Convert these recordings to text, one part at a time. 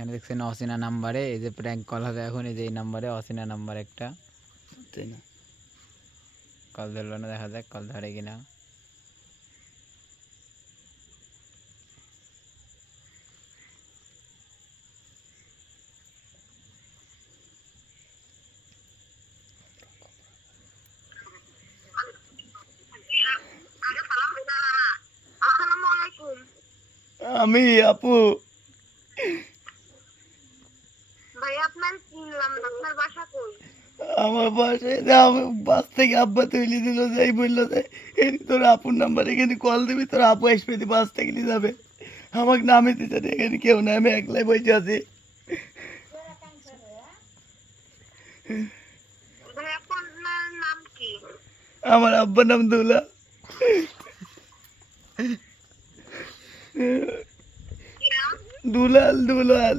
এখানে দেখছেন অচেনা নাম্বারে এই যে প্র্যাঙ্ক কল হবে এখন, এই যে এই নাম্বারে অচেনা নাম্বার একটা, তাই না? কল ধরলো না, দেখা যাক কল ধরে কিনা। আমি আপু ভাই আপনার চিনলাম না, আপনার বাসা কই? আমার বাসায় আমি বাস থেকে আব্বা তুলে দিল, যাই বললো যে এই তোর আপুর নাম্বার, এখানে কল দিবি, তোর আপু আসবে, বাস থেকে নিয়ে যাবে। আমাকে নামে দিতে এখানে কেউ না, আমি একলাই বসে আছি। ভাই আপনার নাম কি? আমার আব্বার নাম দুলা। কি নাম? দুলাল দুলাল।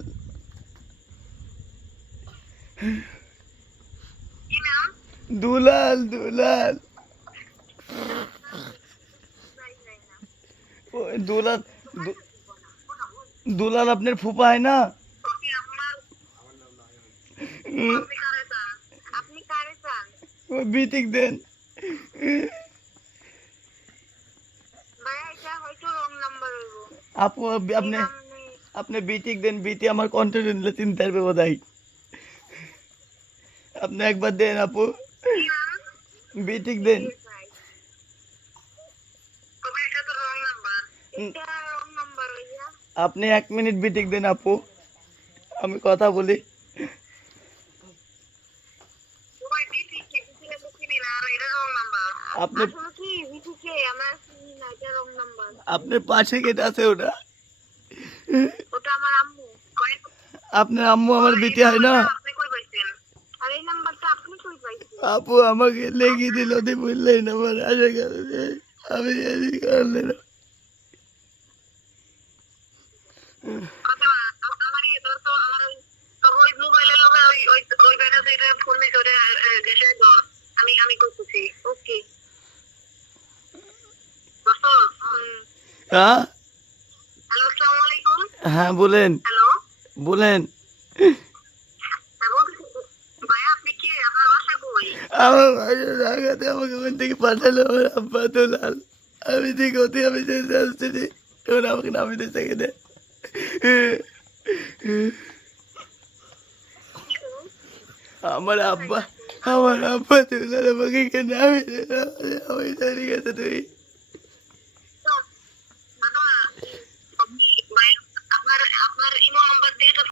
কি নাম? দুলাল দুলাল। ওই দুলাল দুলাল আপনার ফুপা হয় না? ওকে আপনার আপনি কারে চান? ওই বিটিক দেন। ভাই এটা হয়তো রং নাম্বার হইব। আপু আপনি আপনি বিটিক দেন, বিটি আমার কন্টেন্ট নিলে চিন্তা পারবে বোধহয়। আপনি একবার দেন আপু, কি নাম? বিটিক দেন। তবে এটা তো রং নাম্বার। এটা রং নাম্বার হইয়া। আপনি 1 মিনিট বিটিক দেন আপু, আমি কথা বলি। ভাই বিটিকে দিলে তো চিনি না, আর এটা রং নাম্বার। আপনি আসলে কি বিটিকে আমরা চিনি না, এটা রং নাম্বার। আপনার পাশে কেটে আছে ওটা। ওটা আমার আম্মু। আপনার আম্মু আমার বিটি হয় না? আপনি কই পাইছেন? আর এই নাম্বারটা আপনি কই পাইছেন? আপু আমাকে লেগে দিল, দি বললেই না আমার আশা করে আমি এদিকে করলে না। কথা আমার ইয়ে তোর তো আমার তোর ওই মোবাইলের লগে ওই ওই ওই ব্যাটা যেটা ফোন দিছে ওটা দেশে আমি করতেছি। ওকে দোস্ত হ্যাঁ হ্যালো আসসালামু আলাইকুম। হ্যাঁ বলেন হ্যালো বলেন। ভাই আপনি কি আপনার বাসা কই? আমার বাসার জায়গাতে আমাকে ওখান থেকে পাঠালো আমার আব্বা দুলাল। আমি ঠিক হতে আমি যেতে আসছি, এবার আমাকে নামিয়ে দিচ্ছে এখানে। আমার আব্বা দুলাল আমাকে এখানে নামিয়ে দিল। আমি জানি গেছে তুই